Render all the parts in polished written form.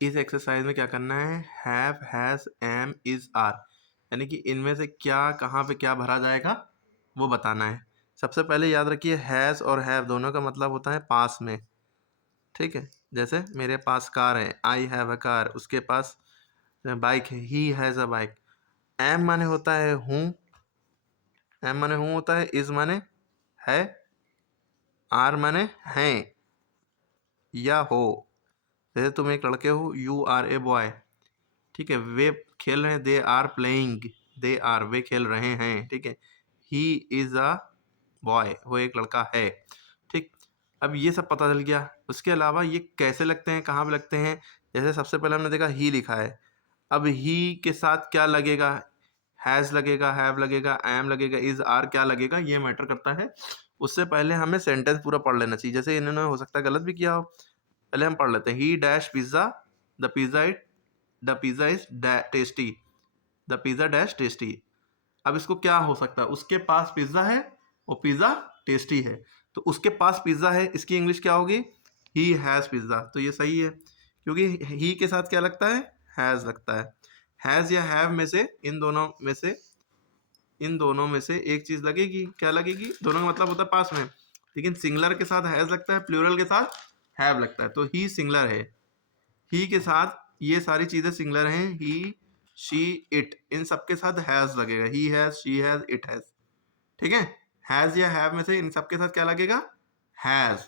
इस एक्सरसाइज में क्या करना है, have, has, am, is, are, यानी कि इनमें से क्या कहाँ पे क्या भरा जाएगा वो बताना है। सबसे पहले याद रखिए हैज़ और हैव दोनों का मतलब होता है पास में, ठीक है। जैसे मेरे पास कार है, आई हैव अ कार, उसके पास बाइक है, he has a bike. Am माने होता है हूँ, एम माने हूँ होता है, इज माने है, आर माने हैं या हो। जैसे तुम एक लड़के हो, यू आर ए बॉय, ठीक है, वे खेल रहे हैं, they are playing, they are वे खेल रहे हैं, ठीक है। ही इज अ बॉय, वो एक लड़का है, ठीक। अब ये सब पता चल गया। उसके अलावा ये कैसे लगते हैं, कहाँ पे लगते हैं, जैसे सबसे पहले हमने देखा ही लिखा है, अब ही के साथ क्या लगेगा, हैज़ लगेगा, हैव लगेगा, एम लगेगा, इज, आर क्या लगेगा, ये मैटर करता है। उससे पहले हमें सेंटेंस पूरा पढ़ लेना चाहिए, जैसे इन्होंने हो सकता है गलत भी किया हो। पहले हम पढ़ लेते हैं, ही dash pizza, the pizza it, the pizza is tasty, the pizza dash tasty. अब इसको क्या हो सकता है, उसके पास पिज्ज़ा है और पिज़्ज़ा टेस्टी है, तो उसके पास पिज़्ज़ा है, इसकी इंग्लिश क्या होगी, ही हैज़ पिज़्ज़ा। तो ये सही है, क्योंकि ही के साथ क्या लगता है, हैज़ लगता है। हैज़ या हैव में से इन दोनों में से एक चीज़ लगेगी, क्या लगेगी, दोनों का मतलब होता है पास में, लेकिन सिंगुलर के साथ हैज़ लगता है, प्लूरल के साथ हैव लगता है, तो ही सिंगुलर है। ही के साथ ये सारी चीज़ें सिंगुलर हैं, ही, शी, इट, इन सब के साथ हैज़ लगेगा, he has, she has, it has, ठीक है। हैज़ या हैव में से इन सब के साथ क्या लगेगा, हैज़।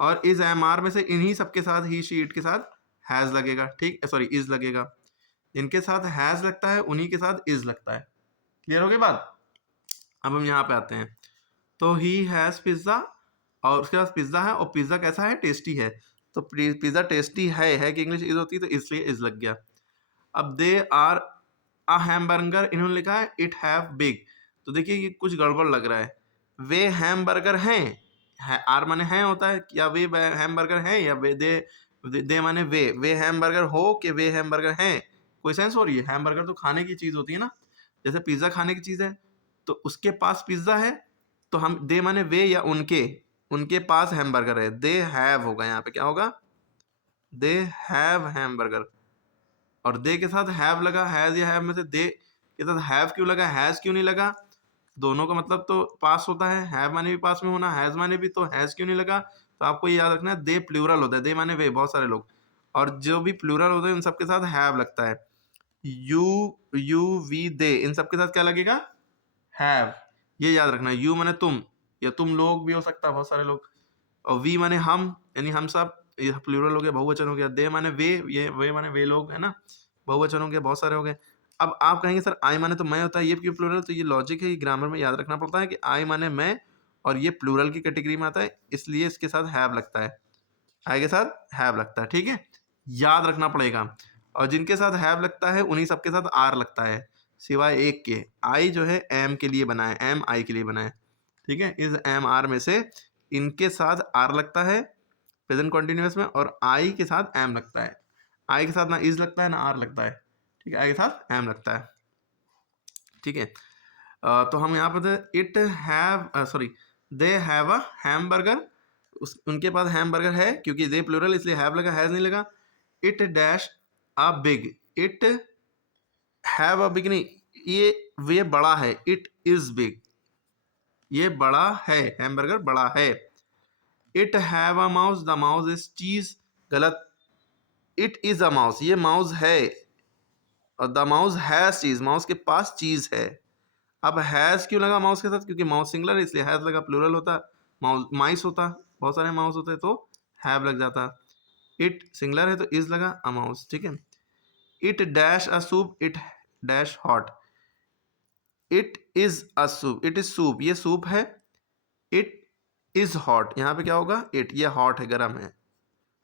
और इज एम आर में से इन्हीं सब के साथ, ही, शी, इट के साथ हैज़ लगेगा, ठीक, सॉरी इज लगेगा। इनके साथ हैज़ लगता है, उन्हीं के साथ इज लगता है। क्लियर हो गई बात। अब हम यहाँ पे आते हैं, तो ही हैज़ पिज्ज़ा, और उसके पास पिज्ज़ा है, और पिज्ज़ा कैसा है, टेस्टी है। तो पिज्ज़ा टेस्टी है कि इंग्लिश इज होती है, तो इसलिए इज लग गया। अब दे आर अ हैमबर्गर, इन्होंने लिखा है इट हैव बिग, तो देखिए ये कुछ गड़बड़ लग रहा है। वे हैमबर्गर हैं, आर माने हैं होता है, या वे हैमबर्गर हैं, या वे दे माने वे हैमबर्गर हो कि वे हैमबर्गर हैं, कोई सेंस हो रही है। हैमबर्गर तो खाने की चीज़ होती है ना, जैसे पिज़्ज़ा खाने की चीज़ है, तो उसके पास पिज़्ज़ा है, तो हम दे माने वे या उनके, उनके पास हैमबर्गर है, दे हैव होगा, यहाँ पे क्या होगा, दे हैव हैमबर्गर। और दे के साथ हैव लगा, हैज या हैव में से दे के साथ हैव क्यों लगा, हैज क्यों नहीं लगा, दोनों का मतलब तो पास होता है, हैव माने भी पास में होना, हैज माने भी, तो हैज क्यों नहीं लगा। तो आपको ये याद रखना है, दे प्लूरल होता है, दे माने वे बहुत सारे लोग, और जो भी प्लूरल होते हैं उन सबके साथ हैव लगता है। यू वी दे, इन सबके साथ क्या लगेगा, हैव। ये याद रखना है, यू माने तुम, या तुम लोग भी हो सकता है, बहुत सारे लोग, और वी माने हम, यानी हम सब, ये प्लूरल हो गया, बहुवचन हो गया। दे माने वे, ये वे माने वे लोग, है ना, बहुवचन हो गया, बहुत सारे हो गए। अब आप कहेंगे सर आई माने तो मैं होता है, ये क्यों प्लूरल, तो ये लॉजिक है, ये ग्रामर में याद रखना पड़ता है कि आई माने मैं, और ये प्लूरल की कैटेगरी में आता है, इसलिए इसके साथ हैव लगता है, आई के साथ हैव लगता है, ठीक है, याद रखना पड़ेगा। और जिनके साथ हैव लगता है उन्हीं सबके साथ आर लगता है, सिवाय एक के, आई जो है एम के लिए बना है, एम आई के लिए बना है, ठीक है। इस एम आर में से इनके साथ आर लगता है प्रेजेंट कॉन्टिन्यूअस में, और आई के साथ एम लगता है। आई के साथ ना इज लगता है ना आर लगता है, ठीक है, आई के साथ एम लगता है, ठीक है। तो हम यहाँ पर it have, sorry, they have a hamburger, उनके पास हैमबर्गर है, क्योंकि दे प्लूरल इसलिए हैव लगा, हैज नहीं लगा। It dash a big, it have a big नहीं, ये बड़ा है, इट इज बिग, ये बड़ा है, हैमबर्गर बड़ा है। It have a mouse, the mouse is चीज, गलत, इट इज अ माउस, ये माउस है, और द माउस हैज चीज, माउस के पास चीज है। अब हैज क्यों लगा माउस के साथ, क्योंकि माउस सिंगुलर है इसलिए हैज लगा, प्लूरल होता माउस माइस होता, बहुत सारे माउस होते तो हैव लग जाता। इट सिंगुलर है तो इज लगा, अ माउस, ठीक है। It dash a soup, it dash hot, it is a soup, it is soup, ये सूप है, इट इज हॉट, यहाँ पे क्या होगा, इट, ये हॉट है, गर्म है,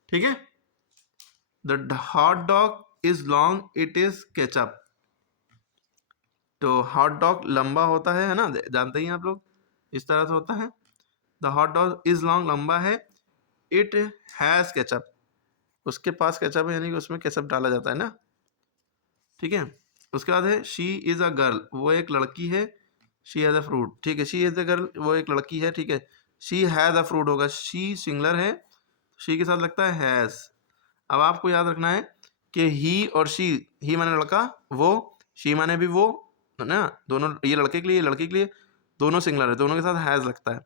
ठीक है। The hot dog is long, it is ketchup, तो हॉट डॉग लंबा होता है ना, जानते ही हैं आप लोग, इस तरह से होता है। The hot dog is long, लंबा है, इट हैज़ केचप, उसके पास केचप है, यानी कि उसमें केचप डाला जाता है ना, ठीक है। उसके बाद है शी इज़ अ गर्ल, वो एक लड़की है, शी हैज़ अ फ्रूट, ठीक है, शी इज़ अ गर्ल, वो एक लड़की है, ठीक है। शी हैज़ अ फ्रूट होगा, शी सिंगुलर है, शी के साथ लगता है हैज़। अब आपको याद रखना है कि ही और शी, ही माने लड़का, वो, शी माने भी वो, है ना, दोनों, ये लड़के के लिए, ये लड़की के लिए, दोनों सिंगलर है, दोनों के साथ हैज़ लगता है,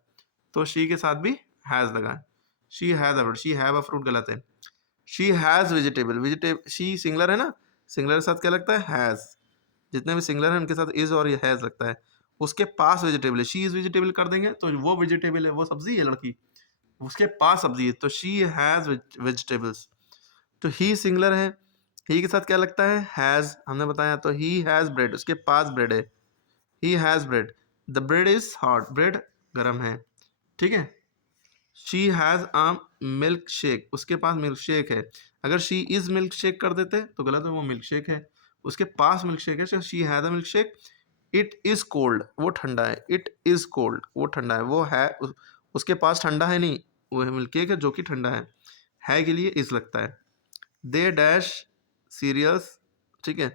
तो शी के साथ भी हैज़ लगा है। She has a fruit, she have a fruit गलत है। She has vegetable, vegetable, she singular है ना, सिंगलर के साथ क्या लगता है, हैज़। जितने भी सिंगलर हैं उनके साथ इज और हैज़ लगता है। उसके पास वेजिटेबल है, शी इज वेजिटेबल कर देंगे तो वो वेजिटेबल है, वो सब्जी है लड़की, उसके पास सब्जी है, तो शी हैज़ वेजिटेबल्स। तो ही सिंगलर है, ही के साथ क्या लगता है, हैज़, हमने बताया। तो ही हैज़ ब्रेड, उसके पास ब्रेड है, he has bread. The bread is hot, bread गर्म है, ठीक है। She has a milk shake, उसके पास मिल्क शेक है। अगर शी इज मिल्क शेक कर देते तो गलत है, वो मिल्क शेक है, उसके पास मिल्क शेक है, she has a milk shake. It is cold, वो ठंडा है, इट इज कोल्ड, वो ठंडा है, वो है उसके पास ठंडा है नहीं, वो मिल्क केक है जो कि ठंडा है के लिए इज लगता है। दे डैश सीरियल्स, ठीक है,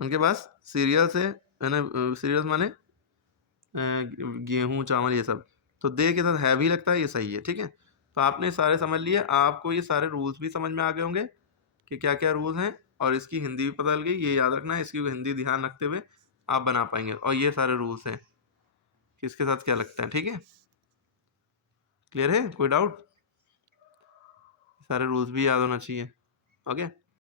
उनके पास सीरियल्स है ना, सीरियल्स माने गेहूँ चावल ये सब, तो दे के साथ है भी लगता है, ये सही है, ठीक है। तो आपने सारे समझ लिए, आपको ये सारे रूल्स भी समझ में आ गए होंगे कि क्या क्या रूल्स हैं, और इसकी हिंदी भी पता लग गई, ये याद रखना है, इसकी हिंदी ध्यान रखते हुए आप बना पाएंगे। और ये सारे रूल्स हैं किसके साथ क्या लगता है, ठीक है। क्लियर है, कोई डाउट? सारे रूल्स भी याद होना चाहिए, ओके।